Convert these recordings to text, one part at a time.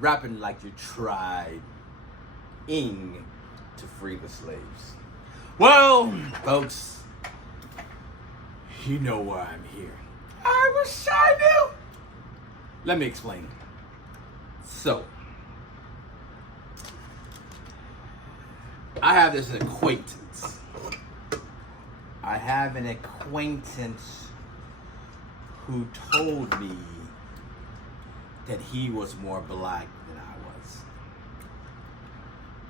rapping like you tried ing to free the slaves. Well, folks, you know why I'm here. I wish I knew. Let me explain. So, I have this acquaintance. I have an acquaintance who told me that he was more black than I was.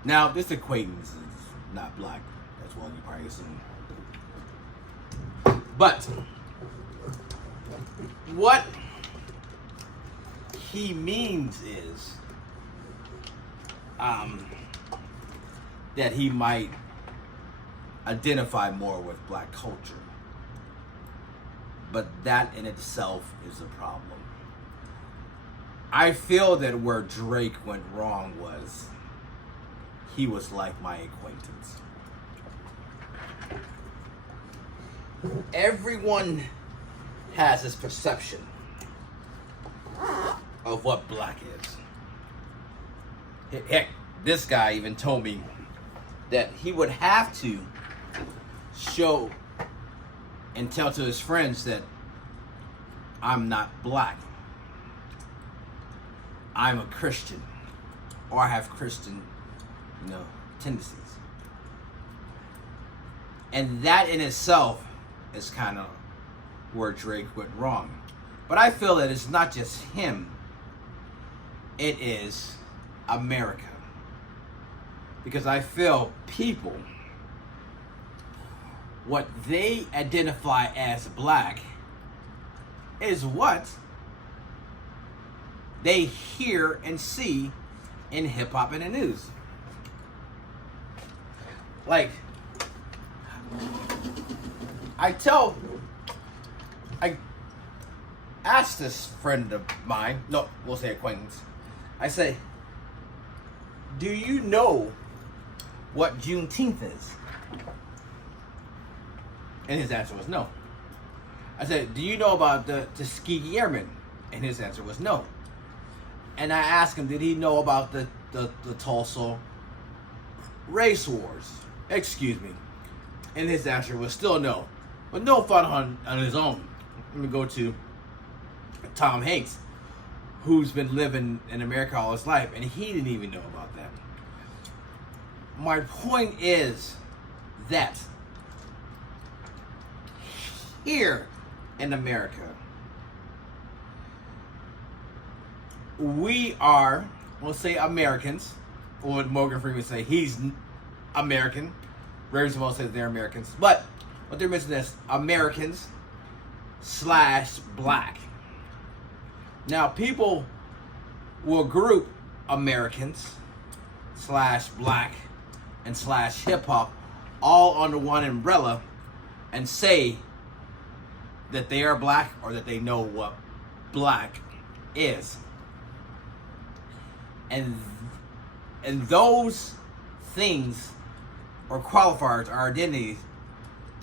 Now, this acquaintance is not black, as well, you probably assume. But what he means is that he might identify more with black culture. But that in itself is a problem. I feel that where Drake went wrong was he was like my acquaintance. Everyone has this perception of what black is. Heck, this guy even told me that he would have to show and tell to his friends that I'm not black. I'm a Christian, or I have Christian, tendencies. And that in itself is kind of where Drake went wrong. But I feel that it's not just him, it is America. Because I feel people, what they identify as black is what they hear and see in hip-hop and the news. Like, I asked this friend of mine, no, we'll say acquaintance, I say, do you know what Juneteenth is? And his answer was no. I said, do you know about the Tuskegee Airmen? And his answer was no. And I asked him, did he know about the Tulsa race wars? Excuse me. And his answer was still no. But no thought on his own. Let me go to Tom Hanks, who's been living in America all his life, and he didn't even know about that. My point is that here in America, we are, we'll say Americans, or what Morgan Freeman say, he's American. Roosevelt says they're Americans. But what they're missing is Americans / black. Now, people will group Americans / black and / hip hop all under one umbrella and say that they are black or that they know what black is. And those things or qualifiers or identities,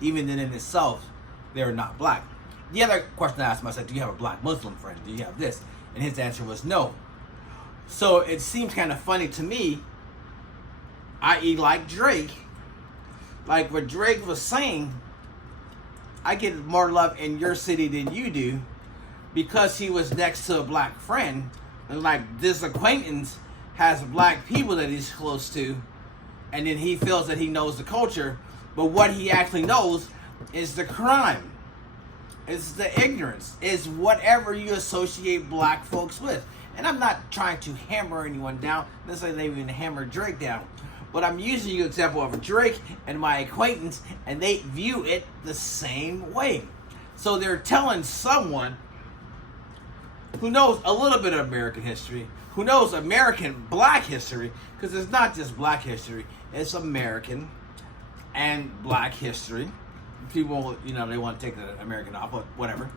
even in itself, they're not black. The other question I asked myself, do you have a black Muslim friend? Do you have this? And his answer was no. So it seems kind of funny to me, i.e. like Drake, like what Drake was saying, I get more love in your city than you do because he was next to a black friend. And like this acquaintance has black people that he's close to, and then he feels that he knows the culture, but what he actually knows is the crime. It's the ignorance. It's whatever you associate black folks with. And I'm not trying to hammer anyone down, necessarily they even hammer Drake down. But I'm using an example of Drake and my acquaintance, and they view it the same way. So they're telling someone who knows a little bit of American history, who knows American black history, because it's not just black history, it's American and black history. People, they want to take the American off, but whatever.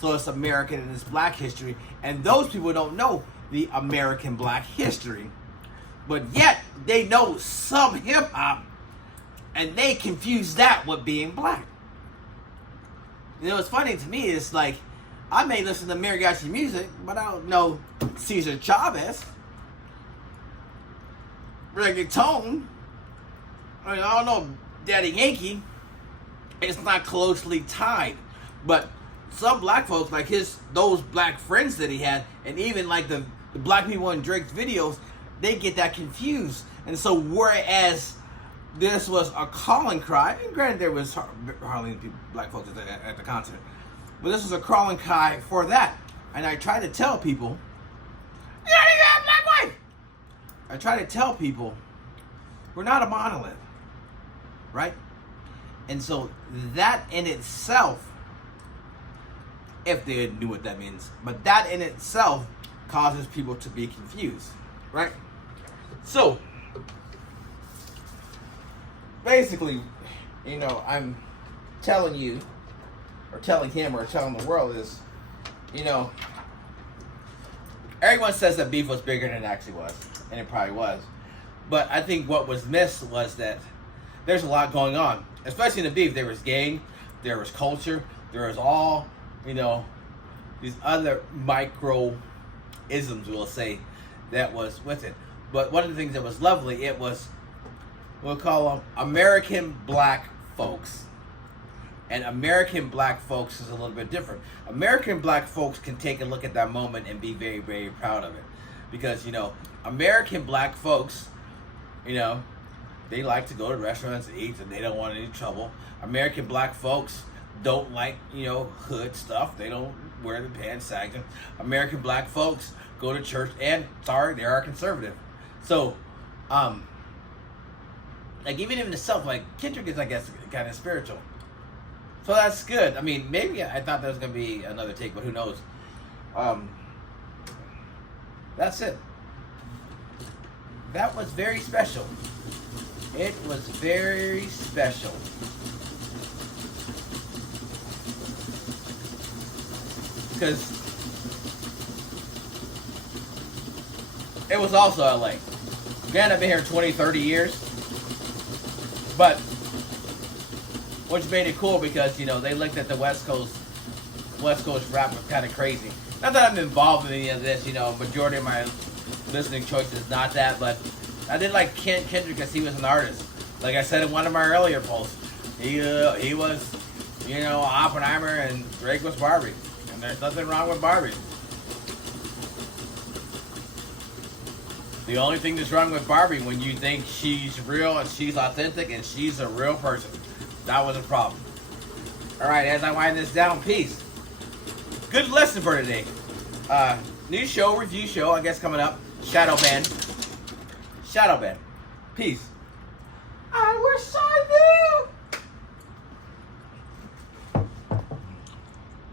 So it's American and it's black history, and those people don't know the American black history, but yet they know some hip hop, and they confuse that with being black. What's funny to me is like, I may listen to mariachi music, but I don't know Cesar Chavez. reggaeton, I don't know, Daddy Yankee, it's not closely tied. But some black folks, like those black friends that he had, and even like the black people in Drake's videos, they get that confused. And so whereas this was a calling cry, and granted there was hardly black folks at the concert, but this was a calling cry for that. And I try to tell people, you don't even have a black wife. I try to tell people, we're not a monolith, right? And so that in itself, if they knew what that means, but that in itself causes people to be confused, right? So, basically, you know, I'm telling you, or telling him, or telling the world is, you know, everyone says that beef was bigger than it actually was, and it probably was. But I think what was missed was that there's a lot going on, especially in the beef. There was gang, there was culture, there was all, you know, these other micro isms, we'll say, that was with it. But one of the things that was lovely, it was, we'll call them American black folks. And American black folks is a little bit different. American black folks can take a look at that moment and be very, very proud of it. Because, you know, American black folks, you know, they like to go to restaurants and eat, and they don't want any trouble. American black folks don't like, you know, hood stuff. They don't wear the pants sagging. American black folks go to church, and sorry, they are conservative. So, like even in itself, like Kendrick is, I guess, kind of spiritual. So that's good. I mean, maybe I thought there was gonna be another take, but who knows? That's it. That was very special. It was very special. Because it was also LA. Granted, I've been here 20, 30 years. But which made it cool because, you know, they looked at the West Coast rap was kind of crazy. Not that I'm involved in any of this, you know, majority of my listening choice is not that, but I did like Kendrick because he was an artist. Like I said in one of my earlier posts, he was, you know, Oppenheimer and Drake was Barbie. And there's nothing wrong with Barbie. The only thing that's wrong with Barbie when you think she's real and she's authentic and she's a real person. That was a problem. Alright, as I wind this down, peace. Good lesson for today. New show, review show, I guess coming up. Shadow Band. Peace.